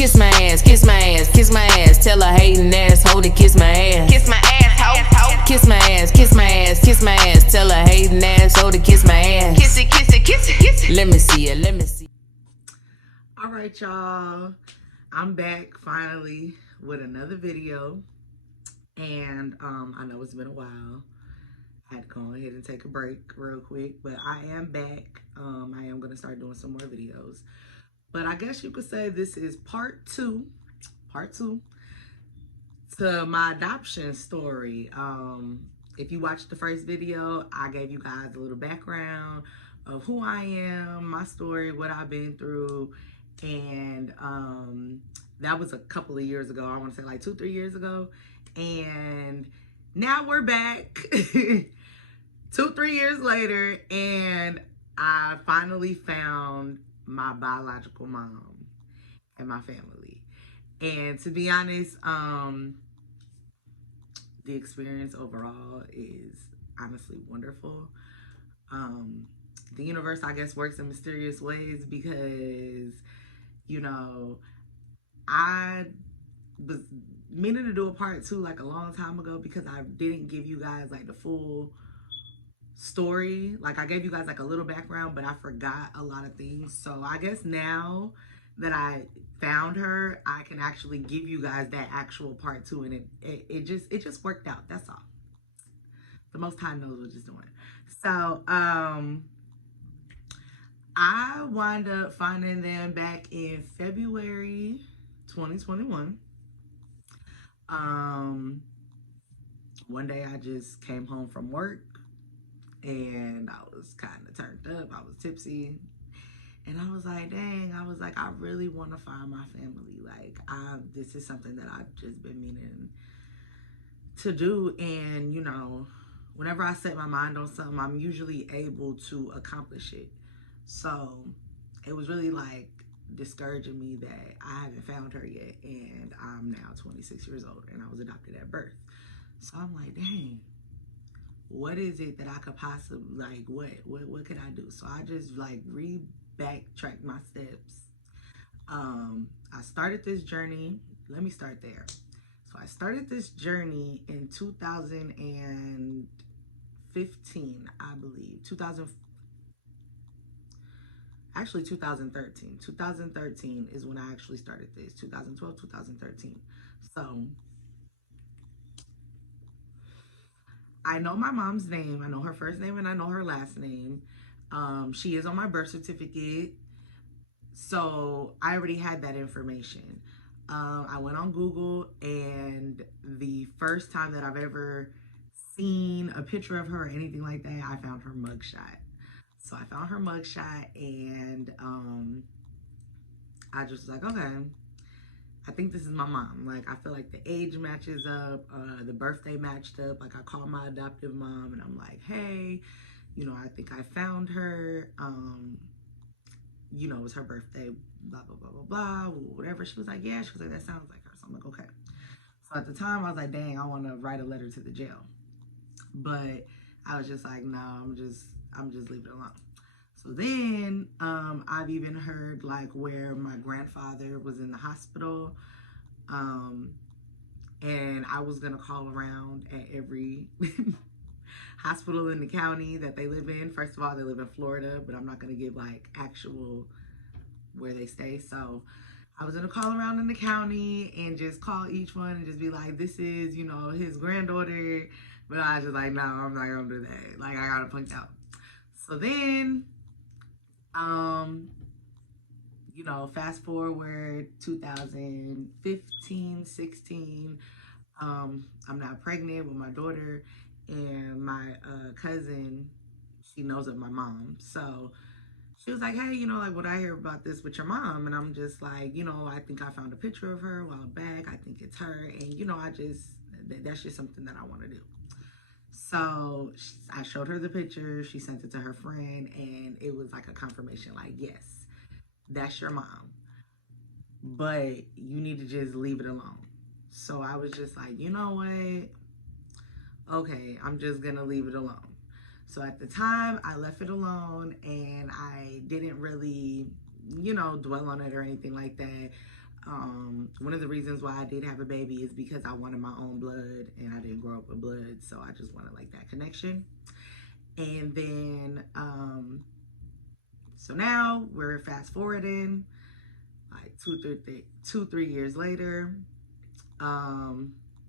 Kiss my ass, kiss my ass, kiss my ass. Tell her hating asshole to kiss my ass. Kiss my ass, ho. Kiss my ass, kiss my ass, kiss my ass. Tell her hating asshole to kiss my ass. Kiss it, kiss it, kiss it, kiss it. Let me see it, let me see. All right, y'all. I'm back finally with another video. And I know it's been a while. I had to go ahead and take a break real quick, but I am back. I am going to start doing some more videos. But I guess you could say this is part two to my adoption story. If you watched the first video, I gave you guys a little background of who I am, my story, what I've been through. And that was a couple of years ago. I want to say like 2-3 years ago. And now we're back 2-3 years later, and I finally found my biological mom and my family. And to be honest, the experience overall is honestly wonderful. The universe, I guess, works in mysterious ways because, you know, I was meaning to do a part 2 like a long time ago because I didn't give you guys like the full story. Like I gave you guys like a little background, but I forgot a lot of things. So I guess now that I found her, I can actually give you guys that actual part 2, and it just worked out. That's all. The Most High knows what he's doing. So I wound up finding them back in February 2021. One day I just came home from work and I was kind of turned up. I was tipsy and I was like, dang, I really want to find my family. Like, this is something that I've just been meaning to do. And, you know, whenever I set my mind on something, I'm usually able to accomplish it. So it was really like discouraging me that I haven't found her yet, and I'm now 26 years old and I was adopted at birth. So I'm like, dang, what is it that I could possibly, like, what could I do? So I just like backtracked my steps. I started this journey. Let me start there. So I started this journey in 2015, I believe. 2013. 2013 is when I actually started this. 2012, 2013. So I know my mom's name. I know her first name and I know her last name. She is on my birth certificate. So I already had that information. I went on Google, and the first time that I've ever seen a picture of her or anything like that, I found her mugshot. So I found her mugshot, and I just was like, okay, I think this is my mom. Like, I feel like the age matches up, the birthday matched up. Like, I called my adoptive mom, and I'm like, hey, you know, I think I found her. You know, it was her birthday, blah, blah, blah, blah, blah, whatever. She was like, yeah. She was like, that sounds like her. So I'm like, okay. So at the time, I was like, dang, I want to write a letter to the jail. But I was just like, no, I'm just leave it alone. So then I've even heard like where my grandfather was in the hospital, and I was gonna call around at every hospital in the county that they live in. First of all, they live in Florida, but I'm not gonna give like actual where they stay. So I was gonna call around in the county and just call each one and just be like, this is, you know, his granddaughter. But I was just like, no, I'm not gonna do that. Like, I got it punked out. So then, you know, fast forward 2015, 16, I'm now pregnant with my daughter, and my cousin, she knows of my mom. So she was like, hey, you know, like, what I hear about this with your mom? And I'm just like, you know, I think I found a picture of her a while back. I think it's her. And, you know, that's just something that I want to do. So I showed her the picture. She sent it to her friend, and it was like a confirmation, like, yes, that's your mom, but you need to just leave it alone. So I was just like, you know what? Okay, I'm just gonna leave it alone. So at the time, I left it alone, and I didn't really, you know, dwell on it or anything like that. One of the reasons why I did have a baby is because I wanted my own blood and I didn't grow up with blood, so I just wanted like that connection. And then so now we're fast forwarding like 2, 3 years later.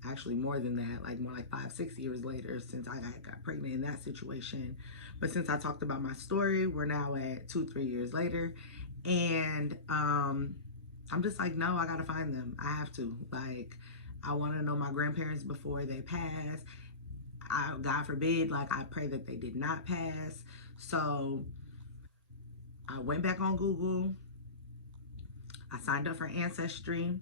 Actually more than that, like more like 5, 6 years later since I got pregnant in that situation. But since I talked about my story, we're now at 2, 3 years later. And I'm just like, no, I gotta find them. I have to. Like, I want to know my grandparents before they pass. God forbid, like, I pray that they did not pass. So I went back on Google. I signed up for Ancestry.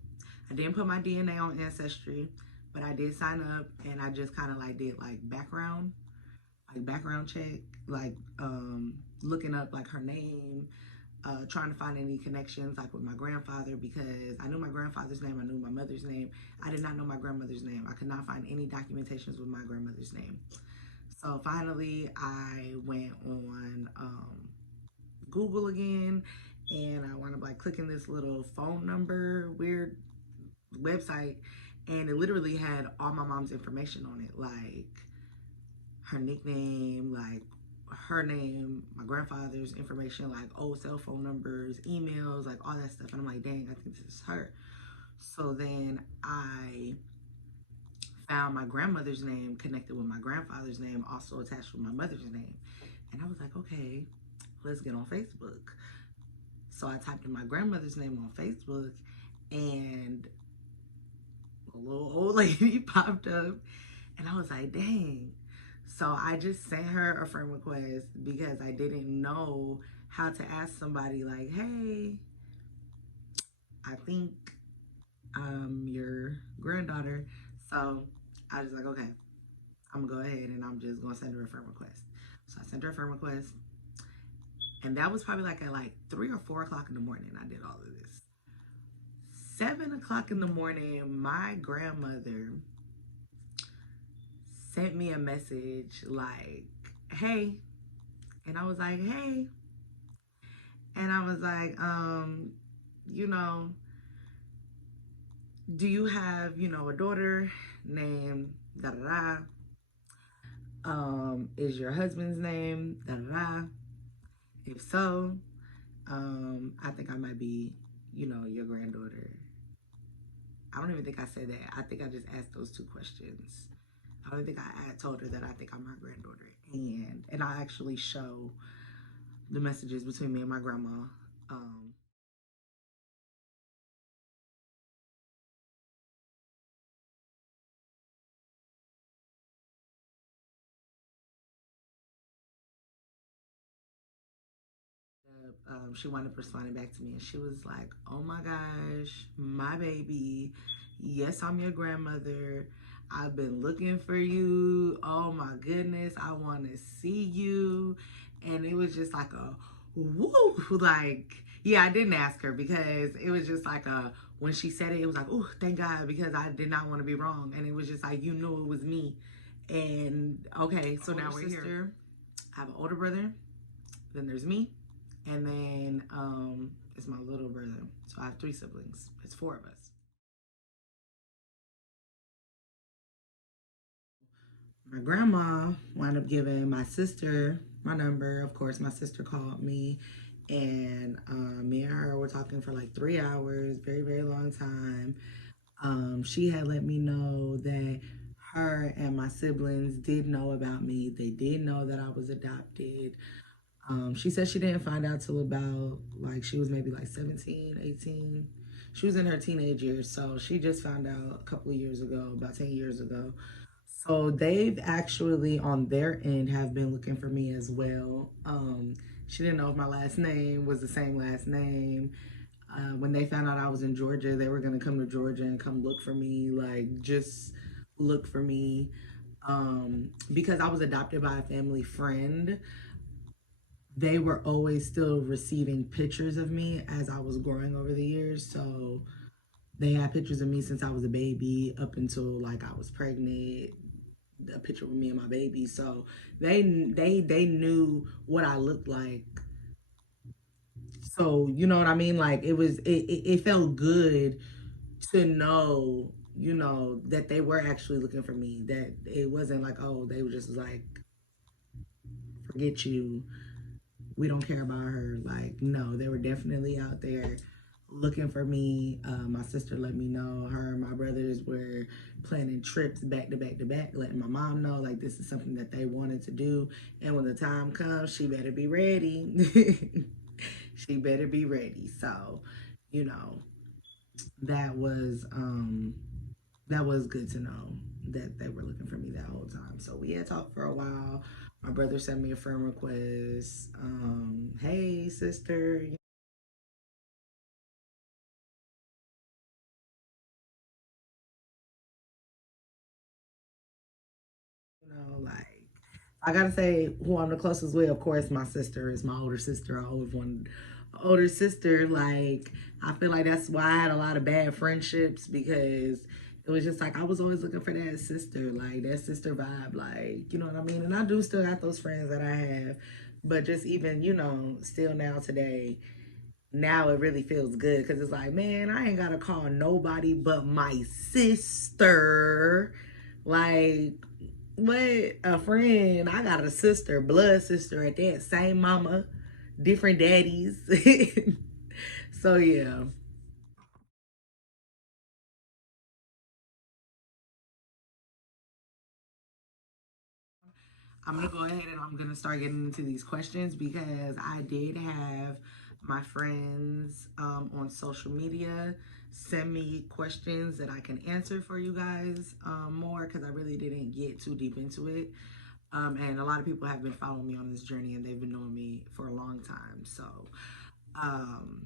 I didn't put my DNA on Ancestry, but I did sign up, and I just kind of like did like background check, like looking up like her name, trying to find any connections like with my grandfather, because I knew my grandfather's name, I knew my mother's name. I did not know my grandmother's name. I could not find any documentations with my grandmother's name. So finally I went on Google again, and I wound up like clicking this little phone number weird website, and it literally had all my mom's information on it, like her nickname, like her name, my grandfather's information, like old cell phone numbers, emails, like all that stuff. And I'm like, dang, I think this is her. So then I found my grandmother's name connected with my grandfather's name, also attached with my mother's name. And I was like, okay, let's get on Facebook. So I typed in my grandmother's name on Facebook, and a little old lady popped up, and I was like, dang. So I just sent her a friend request because I didn't know how to ask somebody like, hey, I think I'm your granddaughter. So I was like, okay, I'm gonna go ahead and I'm just gonna send her a friend request. So I sent her a friend request, and that was probably like at like 3 or 4 o'clock in the morning. I did all of this. 7 o'clock in the morning, my grandmother sent me a message like, hey. And I was like, hey. And I was like, you know, do you have, a daughter named da da da? Is your husband's name da da da? If so, I think I might be, your granddaughter. I don't even think I said that. I think I just asked those two questions. I don't think I told her that I think I'm her granddaughter. And I actually show the messages between me and my grandma. Um, she wound up responding back to me, and she was like, oh my gosh, my baby, yes, I'm your grandmother. I've been looking for you. Oh my goodness, I want to see you. And it was just like a woo, like, yeah, I didn't ask her because it was just like when she said it, it was like, oh, thank God, because I did not want to be wrong. And it was just like, it was me. And okay, so now we're here. I have an older brother, then there's me, and then it's my little brother. So I have 3 siblings. It's 4 of us. My grandma wound up giving my sister my number. Of course, my sister called me, and me and her were talking for like 3 hours, very, very long time. She had let me know that her and my siblings did know about me. They did know that I was adopted. She said she didn't find out till about like she was maybe like 17, 18. She was in her teenage years, so she just found out a couple of years ago, about 10 years ago. So they've actually on their end have been looking for me as well. She didn't know if my last name was the same last name. When they found out I was in Georgia, they were gonna come to Georgia and come look for me, like just look for me. Because I was adopted by a family friend, they were always still receiving pictures of me as I was growing over the years. So they had pictures of me since I was a baby up until like I was pregnant. A picture with me and my baby. So they knew what I looked like. So, you know what I mean? Like it felt good to know, you know, that they were actually looking for me. That it wasn't like, oh, they were just like, forget you, we don't care about her. Like, no, they were definitely out there looking for me. My sister let me know. Her and my brothers were planning trips back to back to back, letting my mom know like this is something that they wanted to do. And when the time comes, she better be ready. She better be ready. So, you know, that was um that was good to know that they were looking for me that whole time. So we had talked for a while. My brother sent me a friend request. Hey sister, you know, like I gotta say who I'm the closest with. Of course, my sister is my older sister. I always wanted older sister. Like I feel like that's why I had a lot of bad friendships because it was just like I was always looking for that sister, like that sister vibe, like you know what I mean. And I do still got those friends that I have, but just even you know, still now today, now it really feels good because it's like, man, I ain't gotta call nobody but my sister. Like, what a friend. I got a sister, blood sister at that. Same mama, different daddies. So yeah. I'm gonna go ahead and I'm gonna start getting into these questions because I did have my friends on social media send me questions that I can answer for you guys more because I really didn't get too deep into it. And a lot of people have been following me on this journey and they've been knowing me for a long time. So um,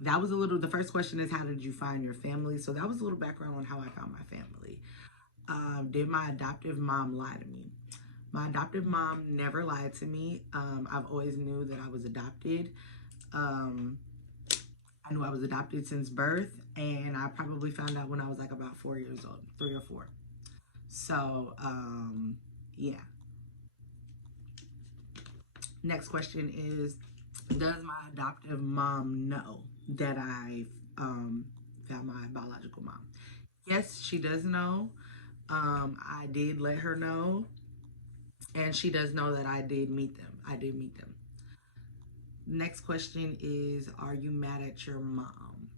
that was a little, the first question is, how did you find your family? So that was a little background on how I found my family. Did my adoptive mom lie to me? My adoptive mom never lied to me. I've always knew that I was adopted. Um, I knew I was adopted since birth, and I probably found out when I was like about 4 years old, 3 or 4. So, yeah. Next question is, does my adoptive mom know that I found my biological mom? Yes, she does know. I did let her know, and she does know that I did meet them. I did meet them. Next question is, are you mad at your mom?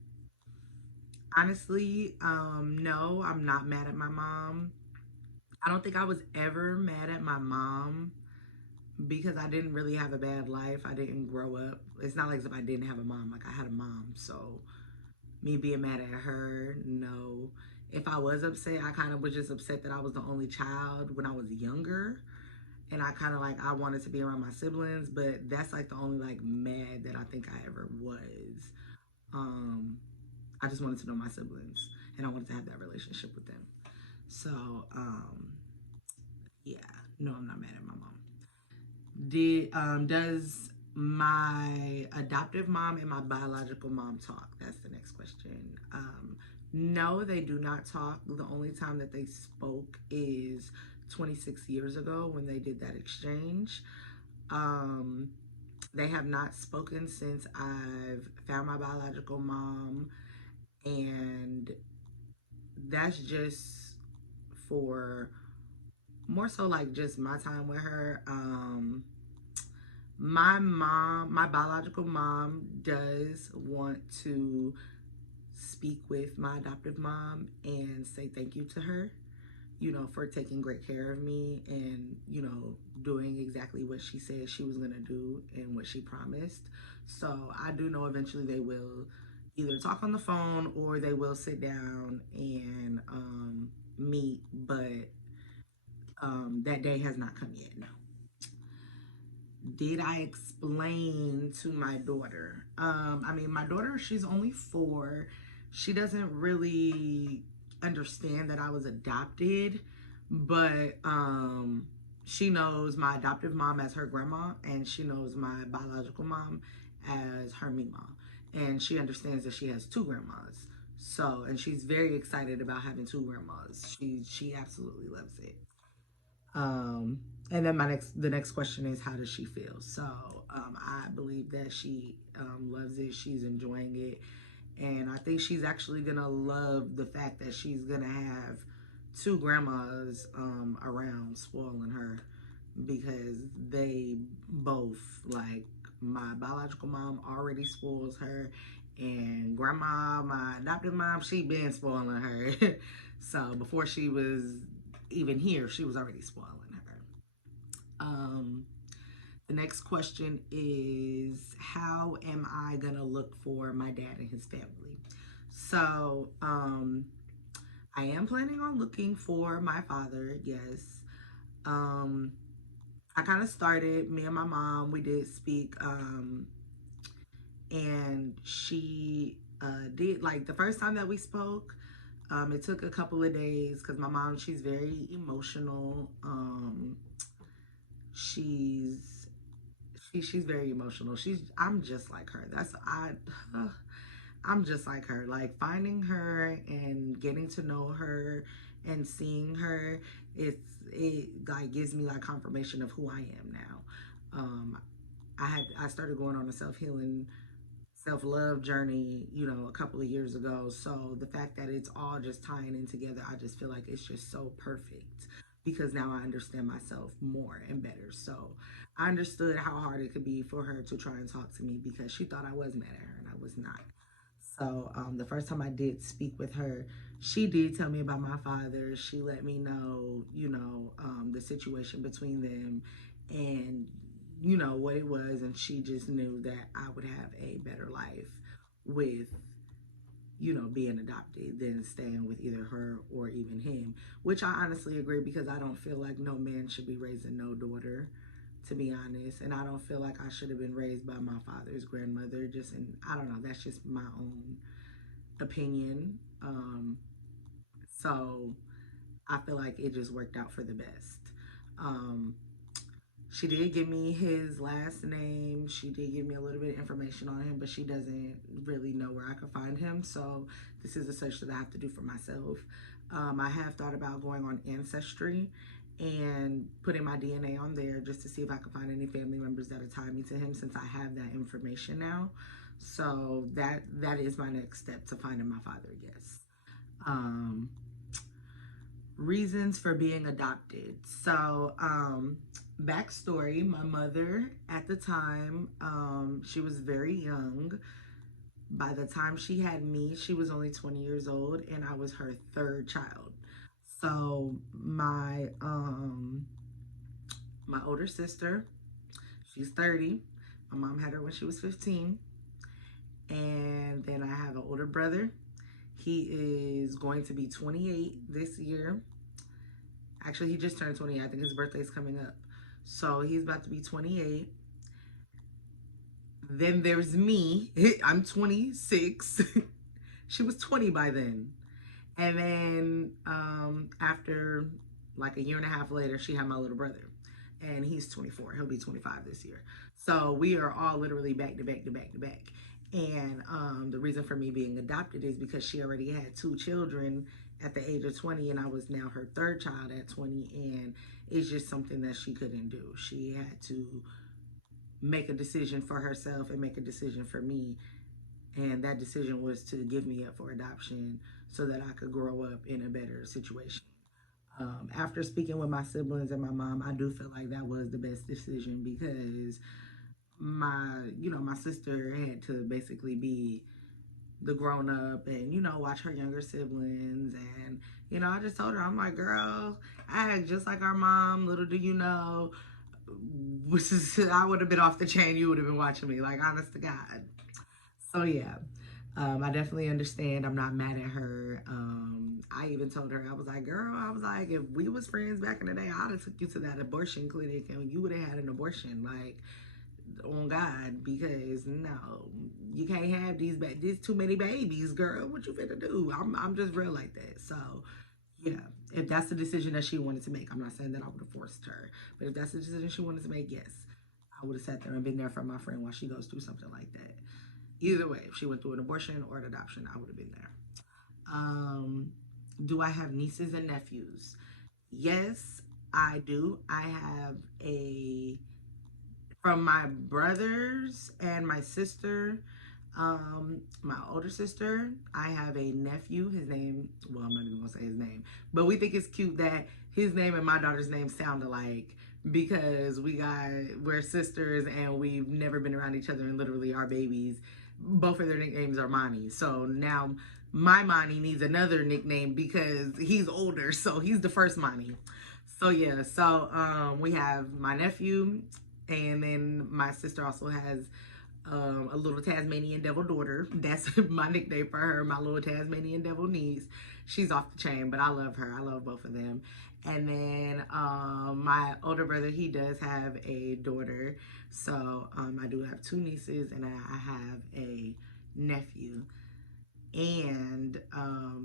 Honestly, no, I'm not mad at my mom. I don't think I was ever mad at my mom because I didn't really have a bad life. I didn't grow up. It's not like as if I didn't have a mom. Like I had a mom. So me being mad at her, no. If I was upset, I kind of was just upset that I was the only child when I was younger. And I kind of like, I wanted to be around my siblings, but that's like the only like mad that I think I ever was. Um, I just wanted to know my siblings and I wanted to have that relationship with them. So, yeah, no, I'm not mad at my mom. Does my adoptive mom and my biological mom talk? That's the next question. No, they do not talk. The only time that they spoke is 26 years ago when they did that exchange. Um, they have not spoken since I've found my biological mom, and that's just for more so like just my time with her. My mom, my biological mom, does want to speak with my adoptive mom and say thank you to her, you know, for taking great care of me and, you know, doing exactly what she said she was going to do and what she promised. So I do know eventually they will either talk on the phone or they will sit down and meet, but that day has not come yet. No. Did I explain to my daughter? I mean, my daughter, she's only 4. She doesn't really understand that I was adopted, but she knows my adoptive mom as her grandma, and she knows my biological mom as her Mima. And she understands that she has 2 grandmas. So, and she's very excited about having 2 grandmas. She absolutely loves it. And then the next question is, how does she feel? So I believe that she loves it. She's enjoying it. And I think she's actually going to love the fact that she's going to have two grandmas around spoiling her, because they both, like, my biological mom already spoils her, and grandma, my adopted mom, she been spoiling her. So before she was even here, she was already spoiling her. The next question is, how am I gonna look for my dad and his family? So I am planning on looking for my father, yes. I kind of started, me and my mom, we did speak, and she did, like, the first time that we spoke, it took a couple of days because my mom, she's very emotional. She's she's very emotional. I'm just like her. I'm just like her. Like, finding her and getting to know her and seeing her, it like gives me like confirmation of who I am now. I started going on a self-healing, self-love journey, a couple of years ago. So the fact that it's all just tying in together, I just feel like it's just so perfect, because now I understand myself more and better. So I understood how hard it could be for her to try and talk to me, because she thought I was mad at her and I was not. So the first time I did speak with her, she did tell me about my father. She let me know, the situation between them, and what it was, and she just knew that I would have a better life with, being adopted than staying with either her or even him, which I honestly agree, because I don't feel like no man should be raising no daughter, to be honest. And I don't feel like I should have been raised by my father's grandmother. I don't know, that's just my own opinion. So I feel like it just worked out for the best. Um, she did give me his last name. She did give me a little bit of information on him, but she doesn't really know where I can find him. So this is a search that I have to do for myself. I have thought about going on Ancestry and putting my DNA on there just to see if I can find any family members that are tying me to him, since I have that information now. So that is my next step to finding my father, yes. Um, Reasons for being adopted. So, backstory, my mother at the time, she was very young. By the time she had me, she was only 20 years old, and I was her third child. So my older sister, she's 30. My mom had her when she was 15. And then I have an older brother. He is going to be 28 this year. Actually, he just turned 28. I think his birthday's coming up. So he's about to be 28. Then there's me. I'm 26. She was 20 by then. And then after like a year and a half later, she had my little brother. And he's 24. He'll be 25 this year. So we are all literally back to back to back to back. And the reason for me being adopted is because she already had two children at the age of 20, and I was now her third child at 20, and it's just something that she couldn't do. She had to make a decision for herself and make a decision for me, and that decision was to give me up for adoption so that I could grow up in a better situation. After speaking with my siblings and my mom, I do feel like that was the best decision, because my sister had to basically be the grown up and watch her younger siblings. And I just told her, I'm like, girl, I act just like our mom. Little do you know, I would have been off the chain. You would have been watching me, like, honest to God. So yeah, I definitely understand. I'm not mad at her. I even told her, I was like, girl, I was like, if we was friends back in the day, I'd have took you to that abortion clinic and you would have had an abortion, like, on God, because no, you can't have these too many babies, girl. What you finna do? I'm just real like that. So yeah, if that's the decision that she wanted to make, I'm not saying that I would have forced her, but if that's the decision she wanted to make, yes, I would have sat there and been there for my friend while she goes through something like that. Either way, if she went through an abortion or an adoption, I would have been there. Do I have nieces and nephews? Yes, I do. I have from my brothers and my sister, my older sister, I have a nephew. His name, well, I'm not even gonna say his name, but we think it's cute that his name and my daughter's name sound alike because we're sisters and we've never been around each other, and literally our babies, both of their nicknames are Monty. So now my Monty needs another nickname because he's older, so he's the first Monty. So yeah, so we have my nephew, and then my sister also has a little Tasmanian devil daughter. That's my nickname for her, my little Tasmanian devil niece. She's off the chain, but I love her. I love both of them. And then my older brother, he does have a daughter. So I do have two nieces, and I have a nephew. And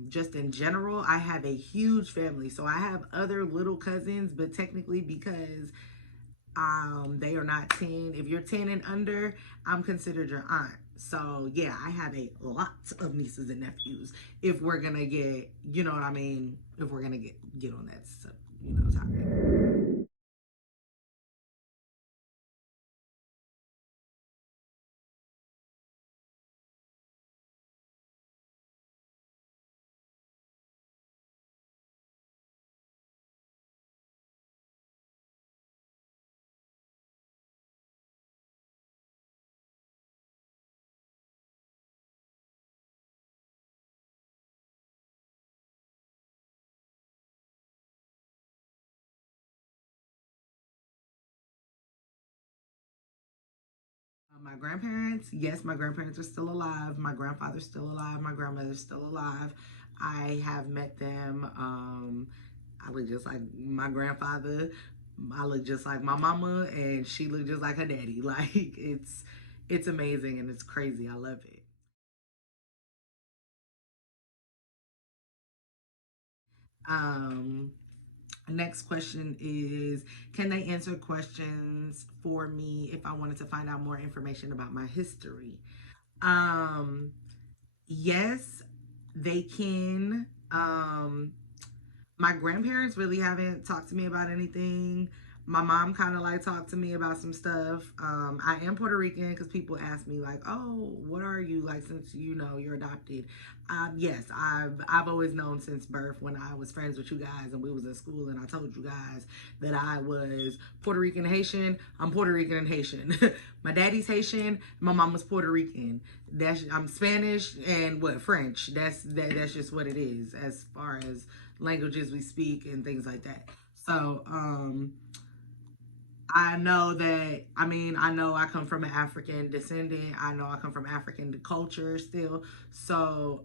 just in general, I have a huge family. So I have other little cousins, but technically because they are not 10. If you're 10 and under, I'm considered your aunt. So yeah, I have a lot of nieces and nephews. If we're gonna get, you know what I mean? If we're gonna get on that, topic. My grandparents, yes, my grandparents are still alive. My grandfather's still alive. My grandmother's still alive. I have met them. I look just like my grandfather. I look just like my mama, and she looked just like her daddy. Like it's amazing and it's crazy. I love it. Um, Next question is, can they answer questions for me if I wanted to find out more information about my history? Um, yes, they can. My grandparents really haven't talked to me about anything. My mom kind of like talked to me about some stuff. I am Puerto Rican because people ask me like, "Oh, what are you like?" Since you know you're adopted. Yes, I've always known since birth when I was friends with you guys and we was in school and I told you guys that I was Puerto Rican Haitian. I'm Puerto Rican and Haitian. My daddy's Haitian. My mom was Puerto Rican. I'm Spanish and what French. That's just what it is as far as languages we speak and things like that. So I know that, I know I come from an African descendant. I know I come from African culture still. So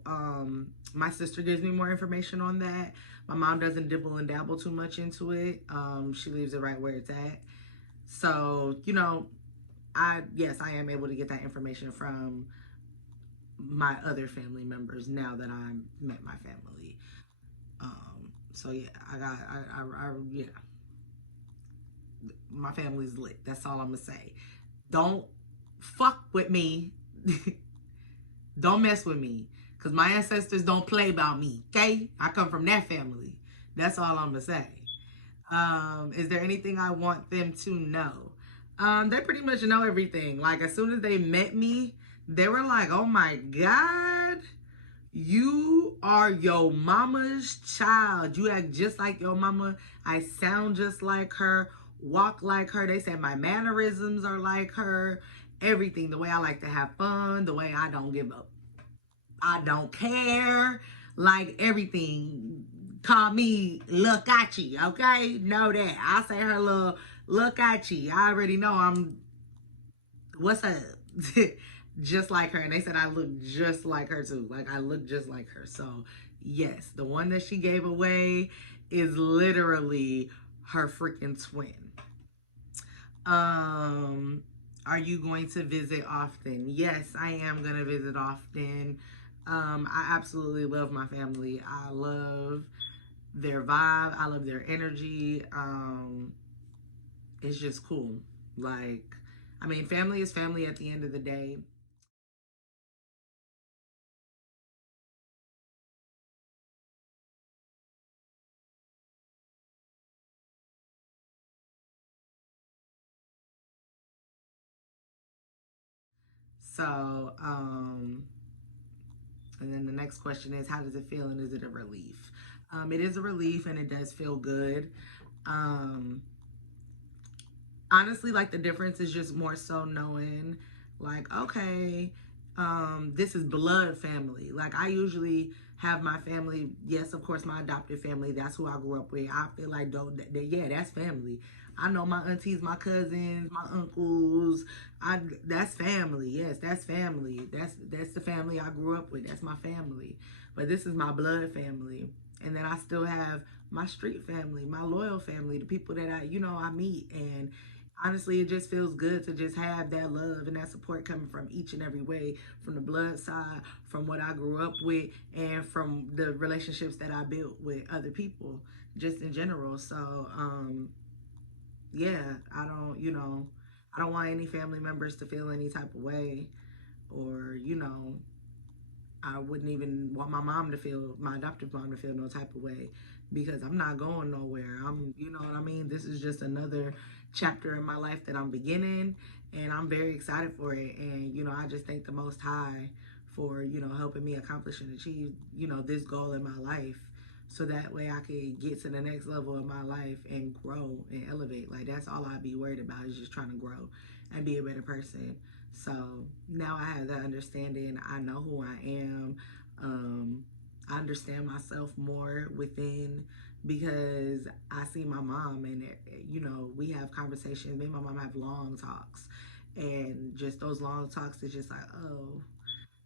my sister gives me more information on that. My mom doesn't dibble and dabble too much into it. She leaves it right where it's at. So, yes, I am able to get that information from my other family members now that I met my family. So yeah, yeah, my family's lit. That's all I'm gonna say. Don't fuck with me. Don't mess with me, cause my ancestors don't play about me. Okay, I come from that family. That's all I'm gonna say. Is there anything I want them to know? They pretty much know everything. Like as soon as they met me, they were like, "Oh my god, you are your mama's child. You act just like your mama. I sound just like her, walk like her." They said my mannerisms are like her. Everything, the way I like to have fun, the way I don't give up. I don't care. Like everything. Call me Lukachi, okay? Know that. I say her little Lukachi. I already know I'm what's up? Just like her. And they said I look just like her too. Like I look just like her. So yes, the one that she gave away is literally her freaking twin. Um, are you going to visit often? Yes, I am gonna visit often. I absolutely love my family. I love their vibe. I love their energy. It's just cool. Like, family is family at the end of the day. So, and then the next question is, how does it feel and is it a relief? It is a relief and it does feel good. Honestly, like the difference is just more so knowing like, okay, this is blood family. Like I usually have my family, yes, of course, my adopted family, that's who I grew up with. I feel like, yeah, that's family. I know my aunties, my cousins, my uncles. That's family. Yes, that's family. That's the family I grew up with. That's my family. But this is my blood family. And then I still have my street family, my loyal family, the people that I meet. And honestly, it just feels good to just have that love and that support coming from each and every way, from the blood side, from what I grew up with, and from the relationships that I built with other people, just in general. So, yeah, I don't want any family members to feel any type of way, or, I wouldn't even want my adoptive mom to feel no type of way, because I'm not going nowhere. You know what I mean? This is just another chapter in my life that I'm beginning, and I'm very excited for it. And, I just thank the Most High for, helping me accomplish and achieve, this goal in my life. So that way I could get to the next level of my life and grow and elevate. Like, that's all I'd be worried about, is just trying to grow and be a better person. So now I have that understanding. I know who I am. I understand myself more within, because I see my mom and, we have conversations. Me and my mom have long talks. And just those long talks is just like, oh,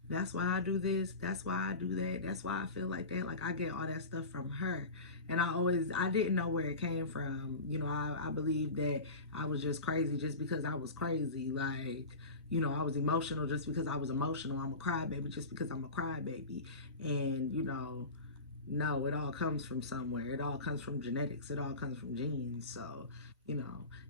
that's why I do this. That's why I do that. That's why I feel like that. Like, I get all that stuff from her. And I didn't know where it came from. I believe that I was just crazy just because I was crazy. Like, I was emotional just because I was emotional. I'm a crybaby just because I'm a crybaby. And, no, it all comes from somewhere. It all comes from genetics. It all comes from genes. So,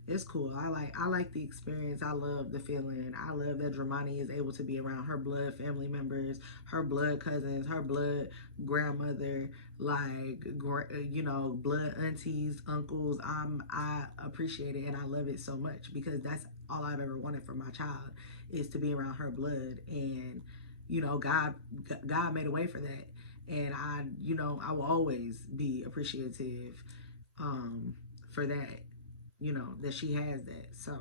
it's cool. I like the experience. I love the feeling. I love that Dramani is able to be around her blood family members, her blood cousins, her blood grandmother, like, blood aunties, uncles. I appreciate it, and I love it so much, because that's all I've ever wanted for my child, is to be around her blood. And, God made a way for that. And I will always be appreciative for that, that she has that. So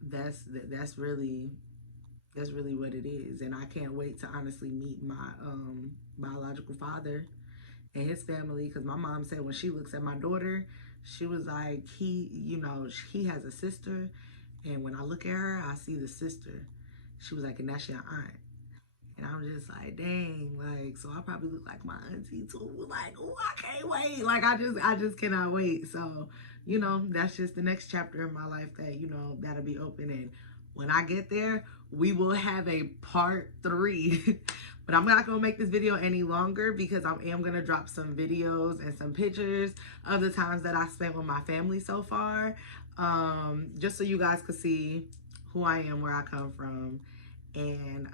that's really what it is. And I can't wait to honestly meet my biological father and his family, because my mom said when she looks at my daughter, she was like, he has a sister, and when I look at her, I see the sister. She was like, and that's your aunt. And I'm just like, dang, like, so I probably look like my auntie too. Like, oh, I can't wait. Like, I just cannot wait. So, that's just the next chapter in my life that, that'll be open. And when I get there, we will have a part 3. But I'm not going to make this video any longer, because I am going to drop some videos and some pictures of the times that I spent with my family so far. Just so you guys could see who I am, where I come from. And,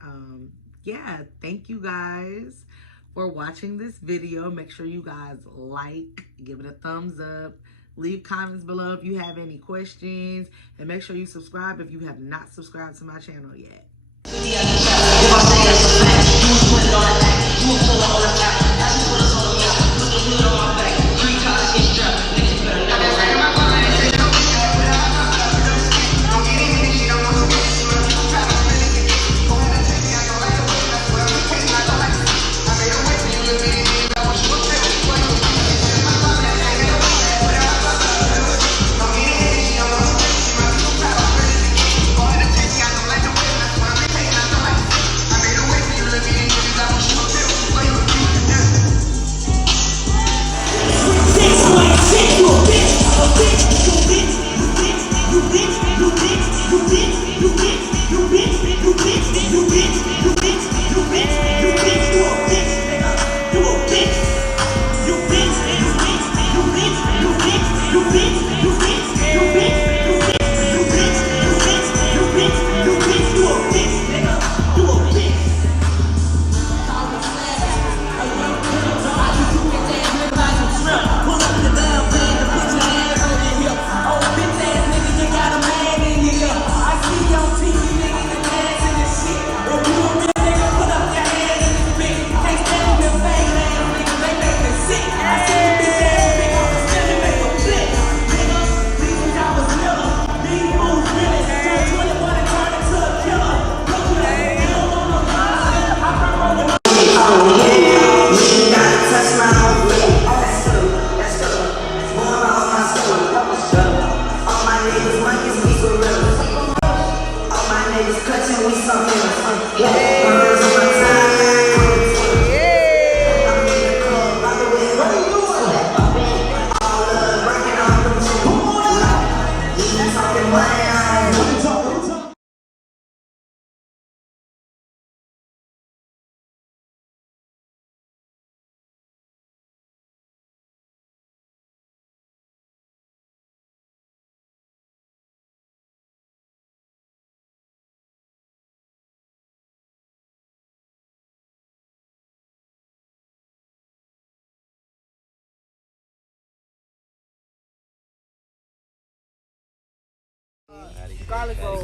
yeah, thank you guys for watching this video. Make sure you guys like, give it a thumbs up, leave comments below if you have any questions, and make sure you subscribe if you have not subscribed to my channel yet.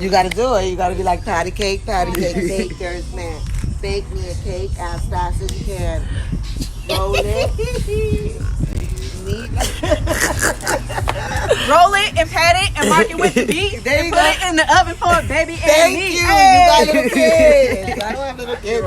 You gotta do it. You gotta be like patty cake, bakers, man. Bake me a cake as fast as you can. Roll it. Roll it and pat it and mark it with the beat. There and you put go. it in the oven for a baby and Thank me. you. Hey. You got little kids. I don't have little kids.